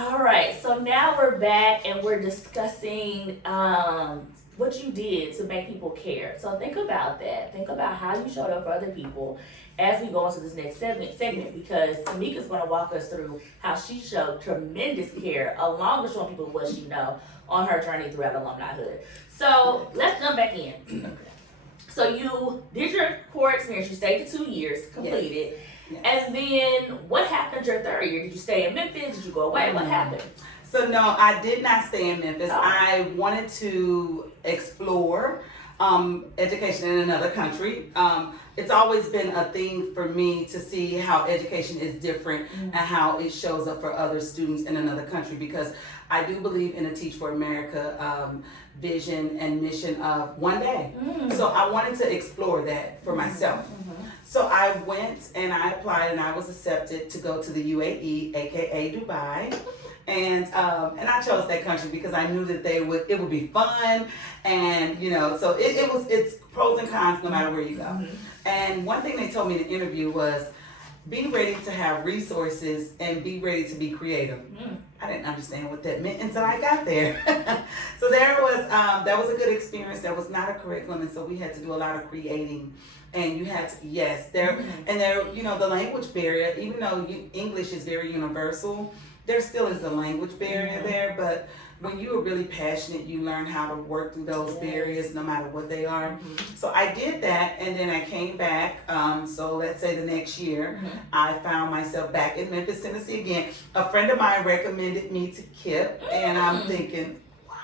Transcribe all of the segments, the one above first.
All right, so now we're back and we're discussing what you did to make people care. So think about that. Think about how you showed up for other people as we go into this next segment because Tamika's going to walk us through how she showed tremendous care along with showing people what she know on her journey throughout alumnihood. So let's jump back in. Okay. So you did your core experience. You stayed for 2 years, completed. Yes. And then what happened your third year? Did you stay in Memphis? Did you go away? What happened? So no, I did not stay in Memphis. Oh. I wanted to explore education in another country. It's always been a thing for me to see how education is different and how it shows up for other students in another country because I do believe in a Teach for America vision and mission of one day. So I wanted to explore that for myself. So I went and I applied and I was accepted to go to the UAE, aka Dubai. And I chose that country because I knew that it would be fun and so it's pros and cons no matter where you go. And one thing they told me in the interview was be ready to have resources and be ready to be creative. I didn't understand what that meant until I got there. So that was a good experience. There was not a curriculum and so we had to do a lot of creating. And you had to, the language barrier, even though English is very universal, there still is a language barrier there, but when you are really passionate, you learn how to work through those barriers no matter what they are. So I did that and then I came back, so let's say the next year, I found myself back in Memphis, Tennessee again. A friend of mine recommended me to KIP and I'm thinking, why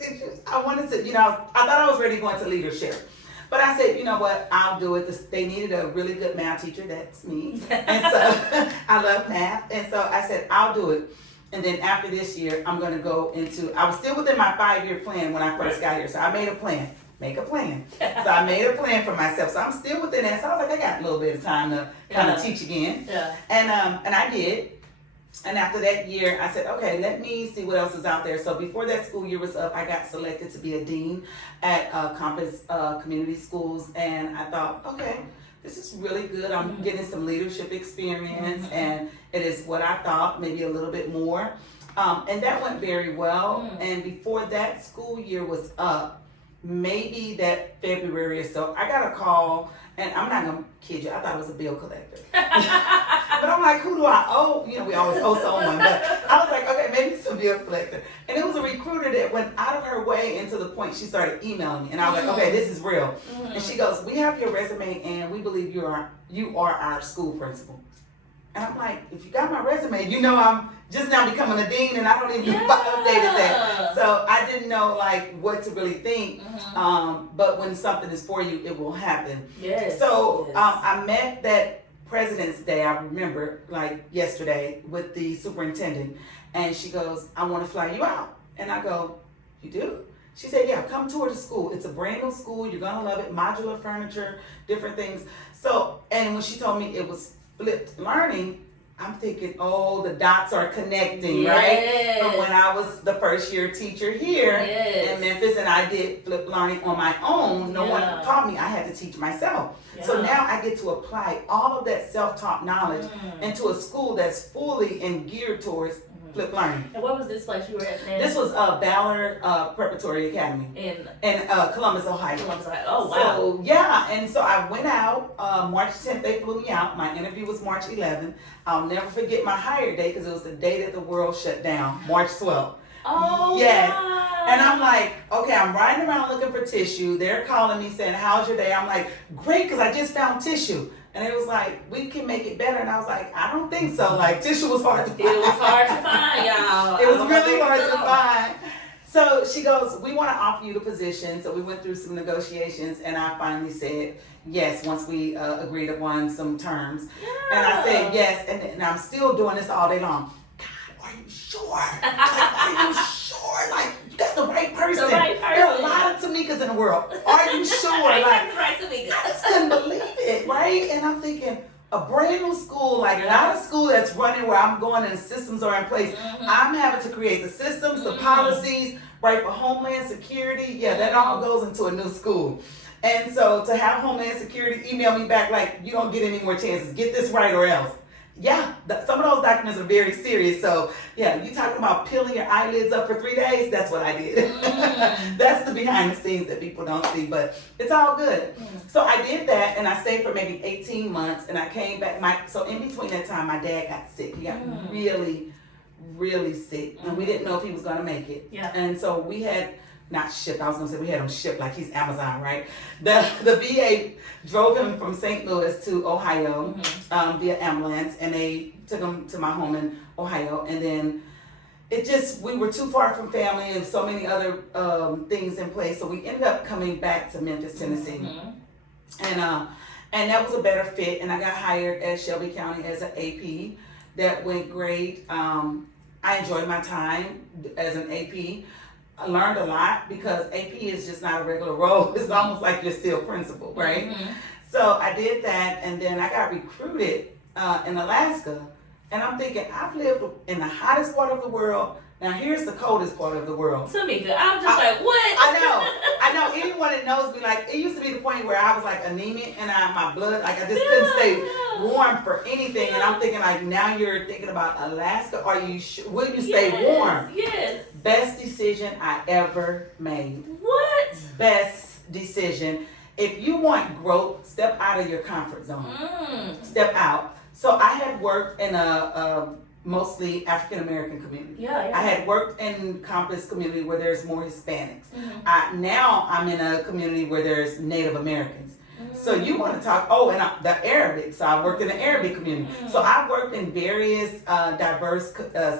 did you, I wanted to, I thought I was ready to go into leadership. But I said, you know what, I'll do it. They needed a really good math teacher, that's me. And so I love math. And so I said, I'll do it. And then after this year, I'm going to go I was still within my 5-year plan when I first got here. So I made a plan, make a plan. So I made a plan for myself. So I'm still within that. So I was like, I got a little bit of time to kind of teach again. And I did. And after that year, I said, okay, let me see what else is out there. So before that school year was up, I got selected to be a dean at Compass Community Schools. And I thought, okay, this is really good. I'm getting some leadership experience. And it is what I thought, maybe a little bit more. And that went very well. And before that school year was up, maybe that February or so, I got a call. And I'm not going to kid you, I thought it was a bill collector. But I'm like, who do I owe? We always owe someone. But I was like, okay, maybe it's a bill collector. And it was a recruiter that went out of her way and to the point she started emailing me. And I was like, okay, this is real. And she goes, we have your resume and we believe you are our school principal. And I'm like, if you got my resume, I'm just now becoming a dean and I don't even updated that. So I didn't know what to really think. But when something is for you, it will happen. Yes. So I met that President's Day, I remember yesterday, with the superintendent. And she goes, I want to fly you out. And I go, you do? She said, yeah, come tour the school. It's a brand new school. You're going to love it. Modular furniture, different things. So, and when she told me it was flipped learning, I'm thinking, oh, the dots are connecting, right? From when I was the first year teacher here in Memphis and I did flipped learning on my own. No one taught me. I had to teach myself. So now I get to apply all of that self-taught knowledge into a school that's fully and geared towards flipped learning. And what was this place you were at now? This was Ballard Preparatory Academy in Columbus, Ohio. Oh, wow. So, yeah, and so I went out, March 10th, they flew me out. My interview was March 11th. I'll never forget my hire day because it was the day that the world shut down, March 12th. Oh, yes. wow. And I'm like, okay, I'm riding around looking for tissue. They're calling me saying, how's your day? I'm like, great, because I just found tissue. And it was like, we can make it better. And I was like, I don't think so. Tissue was hard to find. It was hard to find, y'all. It was really hard to find. So she goes, we want to offer you the position. So we went through some negotiations and I finally said yes once we agreed upon some terms. Yeah. And I said yes. And I'm still doing this all day long. God, are you sure? Are you sure? You got the right person. There are a lot of Tamikas in the world. Are you sure? The right Tamika. I just couldn't believe it, right? And I'm thinking, a brand new school, not a school that's running where I'm going and the systems are in place. I'm having to create the systems, the policies, right, for Homeland Security. Yeah, that all goes into a new school. And so to have Homeland Security email me back you don't get any more chances. Get this right or else. Yeah, some of those documents are very serious. So yeah, you talking about peeling your eyelids up for 3 days? That's what I did. That's the behind the scenes that people don't see, but it's all good. So I did that, and I stayed for maybe 18 months, and I came back. So in between that time, my dad got sick. He got really, really sick, and we didn't know if he was gonna make it. Yeah. And so we had. Not shipped. I was gonna say we had him shipped like he's Amazon, right? The VA drove him from St. Louis to Ohio via ambulance, and they took him to my home in Ohio. And then we were too far from family and so many other things in place, so we ended up coming back to Memphis, Tennessee, and that was a better fit. And I got hired at Shelby County as an AP. That went great. I enjoyed my time as an AP. I learned a lot because AP is just not a regular role. It's almost like you're still principal, right? So I did that, and then I got recruited in Alaska. And I'm thinking, I've lived in the hottest part of the world. Now here's the coldest part of the world. Tamika, I'm just like, what? I know. Anyone that knows me, like, it used to be the point where I was like anemic, and my blood, like, I just couldn't stay warm for anything. And I'm thinking, like, now you're thinking about Alaska. Will you stay warm? Yes. Best decision I ever made. What? Best decision. If you want growth, step out of your comfort zone. Step out. So I had worked in a mostly African American community. Yeah. I had worked in Compass community where there's more Hispanics. Now I'm in a community where there's Native Americans. So you want to talk, the Arabic. So I worked in the Arabic community. So I've worked in various diverse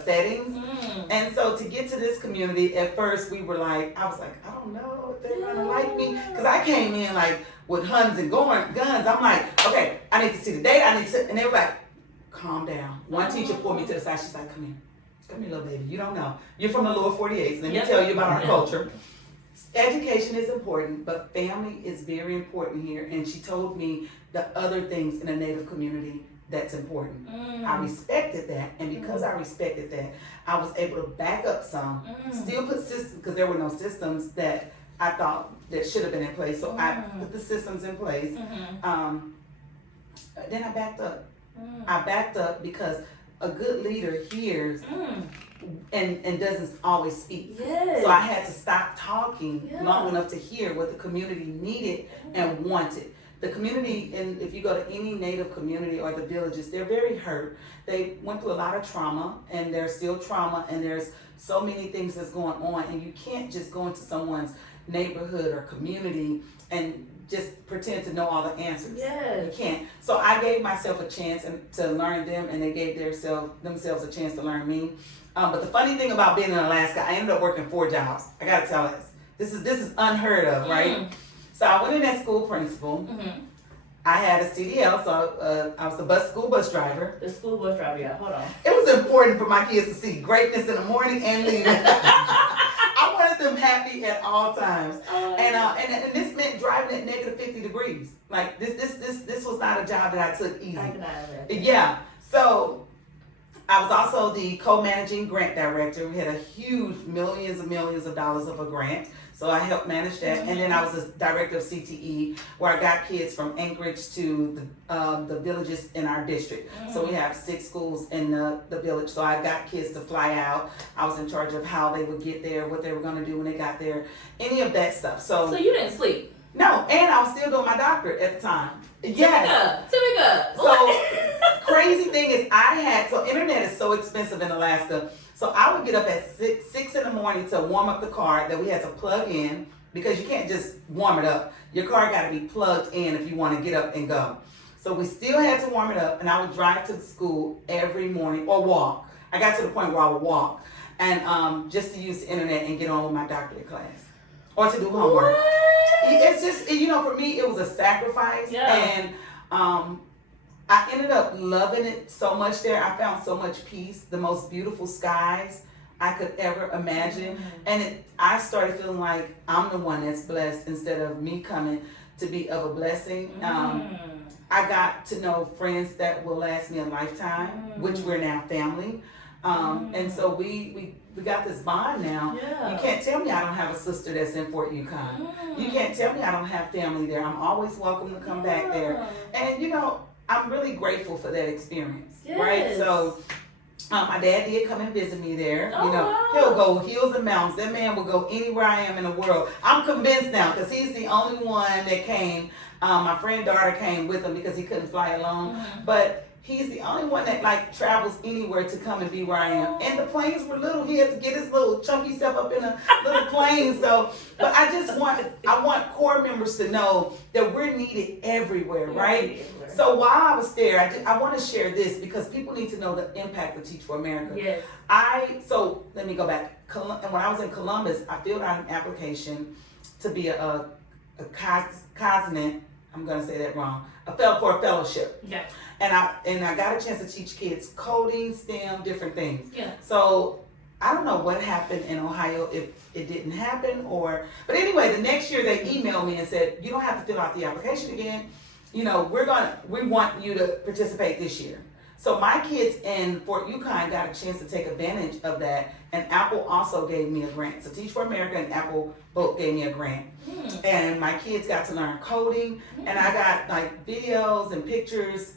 settings. And so to get to this community, at first I was like, I don't know if they're going to like me. Because I came in like with guns and guns. I'm like, okay, I need to see the data. And they were like, calm down. One teacher pulled me to the side. She's like, come here, little baby. You don't know. You're from the lower 48. So let me tell you about our culture. Education is important, but family is very important here. And she told me the other things in a Native community that's important. I respected that, and because I respected that, I was able to back up some, still put systems, because there were no systems that I thought that should have been in place. So I put the systems in place. Then I backed up. I backed up because a good leader hears and doesn't always speak. Yes. So I had to stop talking long enough to hear what the community needed and wanted. The community, and if you go to any Native community or the villages, they're very hurt. They went through a lot of trauma, and there's still trauma, and there's so many things that's going on, and you can't just go into someone's neighborhood or community and just pretend to know all the answers. Yes. You can't. So I gave myself a chance to learn them, and they gave themselves a chance to learn me. But the funny thing about being in Alaska, I ended up working 4 jobs. I gotta tell this. This is unheard of, right? So I went in as school principal. I had a CDL, so I was the school bus driver. The school bus driver, yeah. Hold on. It was important for my kids to see greatness in the morning and leaving. I wanted them happy at all times, and this meant driving at negative 50 degrees. Like this was not a job that I took easy. I can imagine. Yeah. So I was also the co-managing grant director. We had a huge millions and millions of dollars of a grant. So I helped manage that, and then I was the director of CTE, where I got kids from Anchorage to the villages in our district. So we have 6 schools in the village. So I got kids to fly out. I was in charge of how they would get there, what they were going to do when they got there, any of that stuff. So you didn't sleep? No, and I was still doing my doctorate at the time. Yes. Tamika. So crazy thing is, internet is so expensive in Alaska. So I would get up at 6 in the morning to warm up the car that we had to plug in, because you can't just warm it up. Your car got to be plugged in if you want to get up and go. So we still had to warm it up, and I would drive to the school every morning or walk. I got to the point where I would walk, and just to use the internet and get on with my doctorate class or to do homework. What? It's just, for me, it was a sacrifice, and I ended up loving it so much there. I found so much peace, the most beautiful skies I could ever imagine. And I started feeling like I'm the one that's blessed instead of me coming to be of a blessing. I got to know friends that will last me a lifetime, which we're now family. And so we got this bond now. Yeah. You can't tell me I don't have a sister that's in Fort Yukon. You can't tell me I don't have family there. I'm always welcome to come back there. And I'm really grateful for that experience, Yes. right? So my dad did come and visit me there. Oh, You know, wow. he'll go hills and mountains. That man will go anywhere I am in the world. I'm convinced now because he's the only one that came. My friend daughter came with him because he couldn't fly alone. But he's the only one that like travels anywhere to come and be where I am. And the planes were little. He had to get his little chunky self up in a little plane. So, but I want core members to know that we're needed everywhere, right? So while I was there, I want to share this because people need to know the impact of Teach for America. Yes. So let me go back. When I was in Columbus, I filled out an application to be a cosmet. I'm gonna say that wrong. For a fellowship. Yeah. And I got a chance to teach kids coding, STEM, different things. Yeah. So I don't know what happened in Ohio, if it didn't happen but anyway, the next year they emailed me and said, you don't have to fill out the application again. You know, we want you to participate this year. So my kids in Fort Yukon got a chance to take advantage of that, and Apple also gave me a grant. So Teach for America and Apple both gave me a grant. And my kids got to learn coding, and I got like videos and pictures.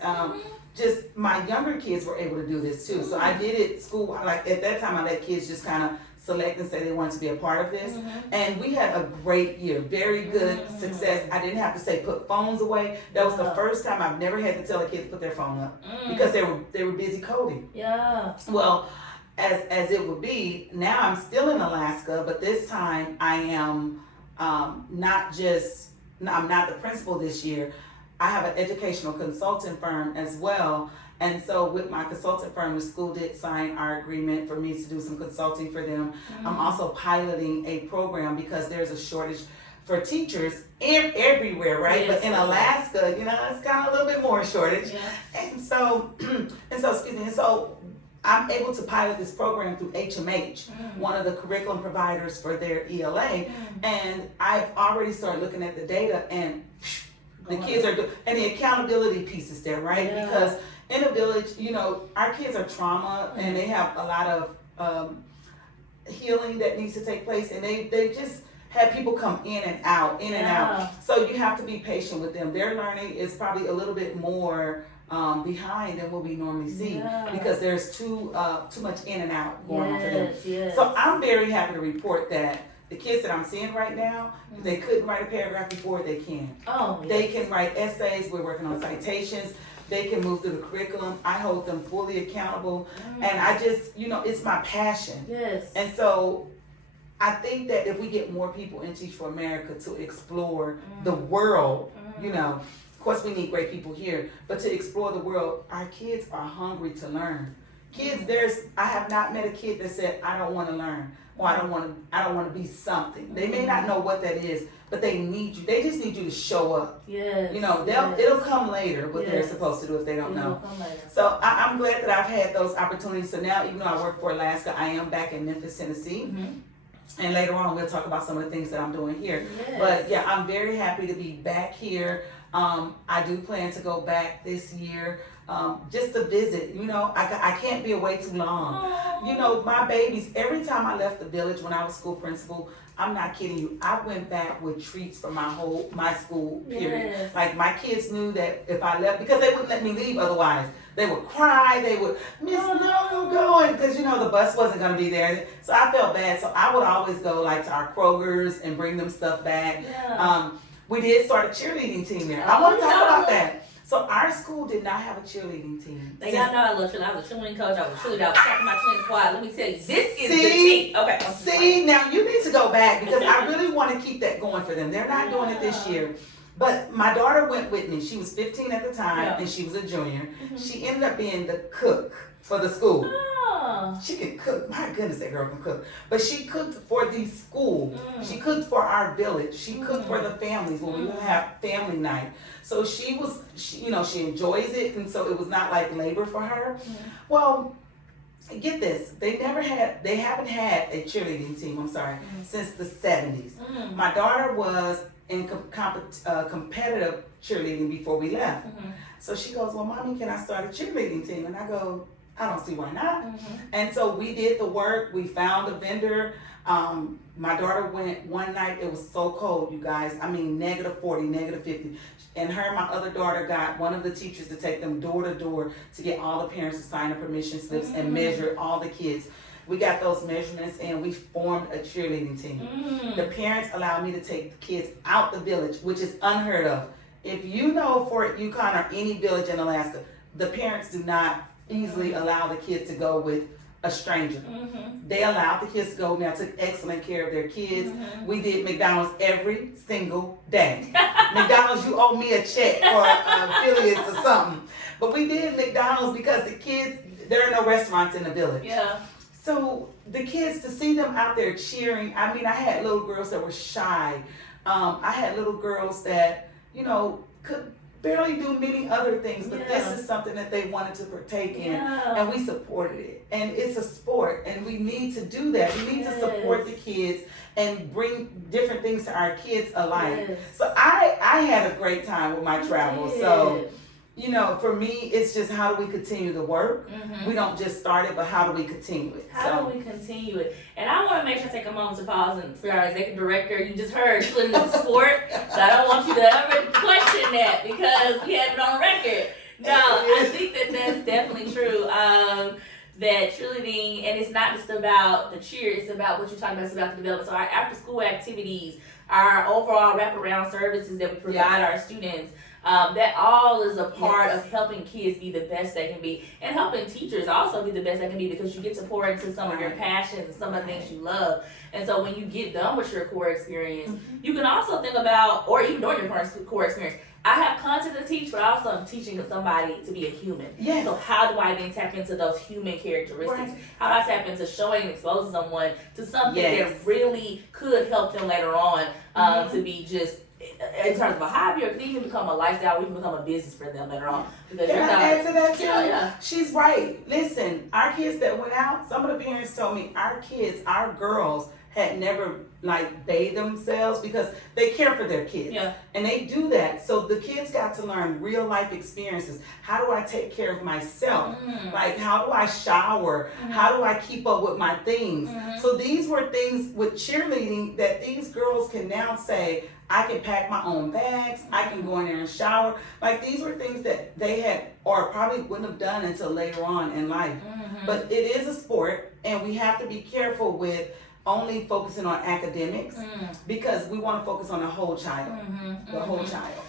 Just my younger kids were able to do this too. So I did it school, like at that time I let kids just kind of select and say they wanted to be a part of this. And we had a great year, very good success. I didn't have to say put phones away. That was the first time I've never had to tell a kid to put their phone up because they were busy coding. Yeah. Well, as it would be, now I'm still in Alaska, but this time I am I'm not the principal this year. I have an educational consulting firm as well. And so with my consulting firm, the school did sign our agreement for me to do some consulting for them. I'm also piloting a program because there's a shortage for teachers everywhere, right? Yes, but in Alaska, you know, it's kind of a little bit more shortage. Yeah. And so I'm able to pilot this program through HMH, one of the curriculum providers for their ELA. And I've already started looking at the data, and the kids are doing, and the accountability piece is there, right? Yeah. Because in a village, you know, our kids are trauma and they have a lot of healing that needs to take place, and they just had people come in and out. So you have to be patient with them. Their learning is probably a little bit more behind than what we normally see because there's too much in and out going on for them. Yes. So I'm very happy to report that the kids that I'm seeing right now, if they couldn't write a paragraph before, they can. Oh, They can write essays. We're working on citations. They can move through the curriculum. I hold them fully accountable. And I just, you know, it's my passion. Yes. And so I think that if we get more people in Teach for America to explore the world, you know, of course we need great people here, but to explore the world, our kids are hungry to learn. Kids, I have not met a kid that said, I don't want to learn, or I don't want to be something. They may not know what that is, but they need you. They just need you to show up. Yes. You know, it'll come later what they're supposed to do if they don't know. Come later. So I'm glad that I've had those opportunities. So now, even though I work for Alaska, I am back in Memphis, Tennessee. And later on, we'll talk about some of the things that I'm doing here. Yes. But yeah, I'm very happy to be back here. I do plan to go back this year just to visit. You know, I can't be away too long. Aww. You know, my babies, every time I left the village when I was school principal, I'm not kidding you, I went back with treats for my school period. Yes. Like my kids knew that if I left, because they wouldn't let me leave otherwise. They would cry, they would, Miss, no, I'm going, because you know the bus wasn't going to be there. So I felt bad. So I would always go like to our Kroger's and bring them stuff back. Yeah. We did start a cheerleading team there. I want to talk about that. So our school did not have a cheerleading team. They got know I love cheerleading. I was a cheerleading coach. I was cheerleading. I was captain my cheerleading squad. Let me tell you, this is the team. Okay. See, now you need to go back because I really want to keep that going for them. They're not doing it this year. But my daughter went with me. She was 15 at the time, and she was a junior. She ended up being the cook for the school. Oh. She can cook. My goodness, that girl can cook. But she cooked for the school. She cooked for our village. She cooked for the families when we would have family night. So she enjoys it, and so it was not like labor for her. Well, get this, they haven't had a cheerleading team, since the 70s. My daughter was in competitive cheerleading before we left. So she goes, well, Mommy, can I start a cheerleading team? And I go, I don't see why not. And so we did the work. We found a vendor. My daughter went one night, it was so cold, you guys. I mean, -40, -50. And her and my other daughter got one of the teachers to take them door to door to get all the parents to sign the permission slips and measure all the kids. We got those measurements and we formed a cheerleading team. The parents allowed me to take the kids out the village, which is unheard of. If you know Fort Yukon or any village in Alaska, the parents do not easily allow the kids to go with a stranger. They allowed the kids to go. Now took excellent care of their kids. We did McDonald's every single day. McDonald's, you owe me a check for affiliates or something. But we did McDonald's because the kids, there are no restaurants in the village. Yeah. So the kids, to see them out there cheering, I mean, I had little girls that were shy. I had little girls that, you know, could barely do many other things, but this is something that they wanted to partake in, and we supported it. And it's a sport, and we need to do that. We need to support the kids and bring different things to our kids alike. So I had a great time with my travels. So, you know, for me, it's just how do we continue the work? We don't just start it, but how do we continue it? How do we continue it? And I want to make sure I take a moment to pause and for our executive director, you just heard putting in sport. So I don't want you to ever question that because we have it on record. No, I think that that's definitely true. That cheerleading, and it's not just about the cheer, it's about what you're talking about, it's about the development. So our after school activities, our overall wraparound services that we provide our students, that all is a part of helping kids be the best they can be, and helping teachers also be the best they can be, because you get to pour into some of your passions and some of the things you love. And so when you get done with your core experience, you can also think about, or even during your core experience, I have content to teach, but also I'm teaching somebody to be a human. So how do I then tap into those human characteristics? How do I tap into showing and exposing someone to something that really could help them later on to be just, in terms of a hobby, or it could even become a lifestyle, or even become a business for them later on. Because Can I add to that too? Yeah. She's right. Listen, our kids that went out, some of the parents told me our kids, our girls, had never like bathed themselves because they care for their kids. And they do that. So the kids got to learn real life experiences. How do I take care of myself? Like, how do I shower? How do I keep up with my things? So these were things with cheerleading that these girls can now say, I can pack my own bags. I can go in there and shower. Like, these were things that they had or probably wouldn't have done until later on in life. But it is a sport, and we have to be careful with only focusing on academics because we want to focus on the whole child. The whole child.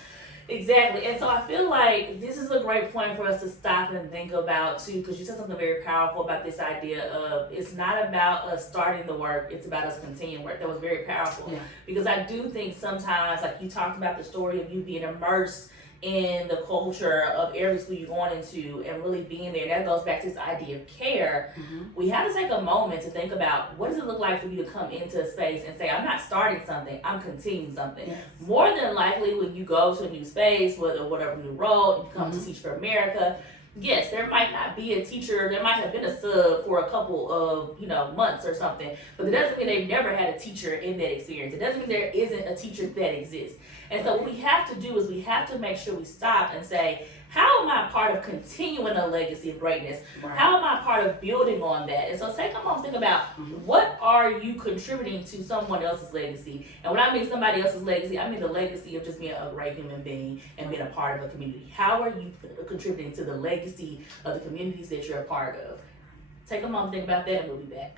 Exactly. And so I feel like this is a great point for us to stop and think about too, because you said something very powerful about this idea of it's not about us starting the work, it's about us continuing work. That was very powerful. Because I do think sometimes, like you talked about the story of you being immersed in the culture of every school you're going into and really being there. That goes back to this idea of care. We have to take a moment to think about what does it look like for you to come into a space and say, I'm not starting something, I'm continuing something. More than likely when you go to a new space, whatever new role, you come to Teach for America, yes, there might not be a teacher, there might have been a sub for a couple of, months or something, but it doesn't mean they've never had a teacher in that experience. It doesn't mean there isn't a teacher that exists. And so what we have to do is we have to make sure we stop and say, how am I part of continuing a legacy of greatness? How am I part of building on that? And so take a moment, think about what are you contributing to someone else's legacy? And when I mean somebody else's legacy, I mean the legacy of just being a great human being and being a part of a community. How are you contributing to the legacy of the communities that you're a part of? Take a moment, think about that, and we'll be back.